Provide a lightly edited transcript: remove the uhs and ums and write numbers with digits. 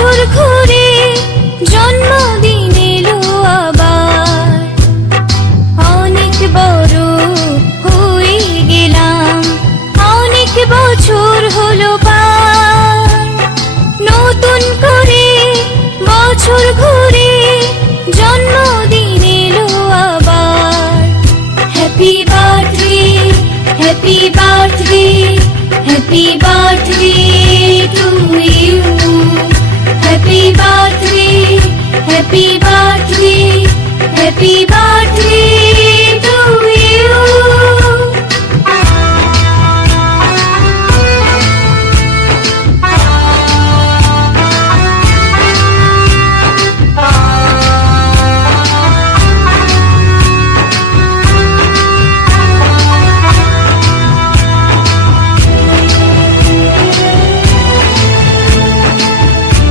বছর ঘুরে জন্মদিন এলো আবার, অনেক বড় হয়ে গেলাম, অনেক বছর হলো পার। নতুন করে বছর ঘুরে জন্মদিন এলো আবার। Happy birthday, happy birthday, happy birthday to you. Happy birthday, happy birthday, happy birthday.